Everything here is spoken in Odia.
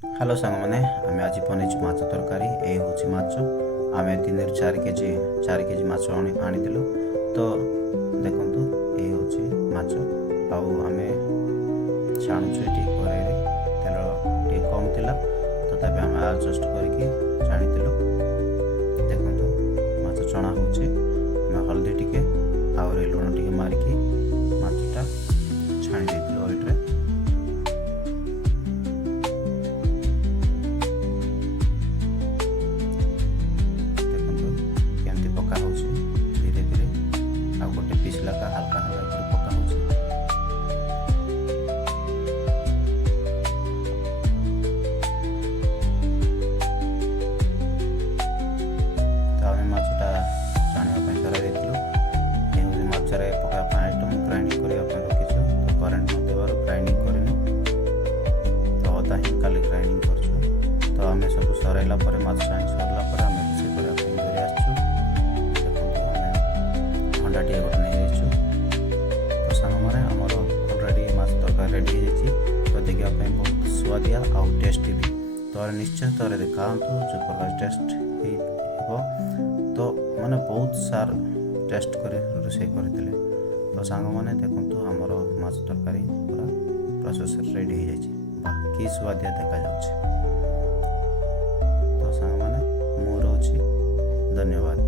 ହ୍ୟାଲୋ ସାଙ୍ଗମାନେ, ଆମେ ଆଜି ବନେଇଛୁ ମାଛ ତରକାରୀ। ଏ ହେଉଛି ମାଛ। ଆମେ 3ରୁ 4 କେଜି ମାଛ ଆଣିଥିଲୁ। ତ ଦେଖନ୍ତୁ, ଏ ହେଉଛି ମାଛ। ଆଉ ଆମେ ଛାଣୁଛୁ ଏଠି କଡ଼େଇରେ। ତେଲ ଟିକେ କମ୍ ଥିଲା, ତଥାପି ଆମେ ଆଡ଼ଜଷ୍ଟ କରିକି ଛାଣିଥିଲୁ। ଦେଖନ୍ତୁ, ମାଛ ଛଣା ହେଉଛି। ଆମେ ହଳଦୀ ଟିକେ ଆହୁରି ଲୁଣ ଟିକେ ମାରିକି ମାଛଟା ଛାଣି ଦେଇଥିଲୁ ଅଏଲ୍ରେ। ପକା ହେଉଛି ଧୀରେ ଧୀରେ, ଆଉ ଗୋଟେ ପିସ୍ ଲେଖା ହାଲକା ହାଲକା କରି ପକା ହେଉଛି। ତ ଆମେ ମାଛଟା ଛାଣିବା ପାଇଁ ଧରାଇ ଦେଇଥିଲୁ। ଏ ହେଉଛି ମାଛରେ ପକାଇବା ପାଇଁ ଆଇଟମ୍ ଗ୍ରାଇଣ୍ଡିଙ୍ଗ କରିବା ପାଇଁ ରଖିଛୁ। ତ କରେଣ୍ଟ ନଥିବାରୁ ଗ୍ରାଇଣ୍ଡିଙ୍ଗ କରିନି, ତ ଅଦା ହିଁ ଖାଲି ଗ୍ରାଇଣ୍ଡିଙ୍ଗ କରୁଛୁ। ତ ଆମେ ସବୁ ସରାଇଲା ପରେ, ମାଛ ଛାଣି ସରିଲା ପରେ ଆମେ ରୋଷେଇ କରିବା ପାଇଁ ଧରି ଆସିଛୁ। ଥଣ୍ଡା ଟିକେ ଗୋଟେ ନେଇଯାଇଛୁ। ତ ସାଙ୍ଗମାନେ, ଆମର ଅଲରେଡ଼ି ମାଛ ତରକାରୀ ରେଡ଼ି ହେଇଯାଇଛି। ତ ଦେଖିବା ପାଇଁ ବହୁତ ସୁଆଦିଆ ଆଉ ଟେଷ୍ଟି ବି। ଥରେ ନିଶ୍ଚୟ ଦେଖାନ୍ତୁ ଯେଉଁ ପ୍ରକାର ଟେଷ୍ଟ ହେବ। ତ ମାନେ ବହୁତ ସାର୍ ଟେଷ୍ଟ କରି ରୋଷେଇ କରିଥିଲେ। ତ ସାଙ୍ଗମାନେ ଦେଖନ୍ତୁ, ଆମର ମାଛ ତରକାରୀ ପୁରା ପ୍ରୋସେସ୍ ରେଡ଼ି ହେଇଯାଇଛି। କି ସୁଆଦିଆ ଦେଖାଯାଉଛି। ତ ସାଙ୍ଗମାନେ, ମୁଁ ରହୁଛି। ଧନ୍ୟବାଦ।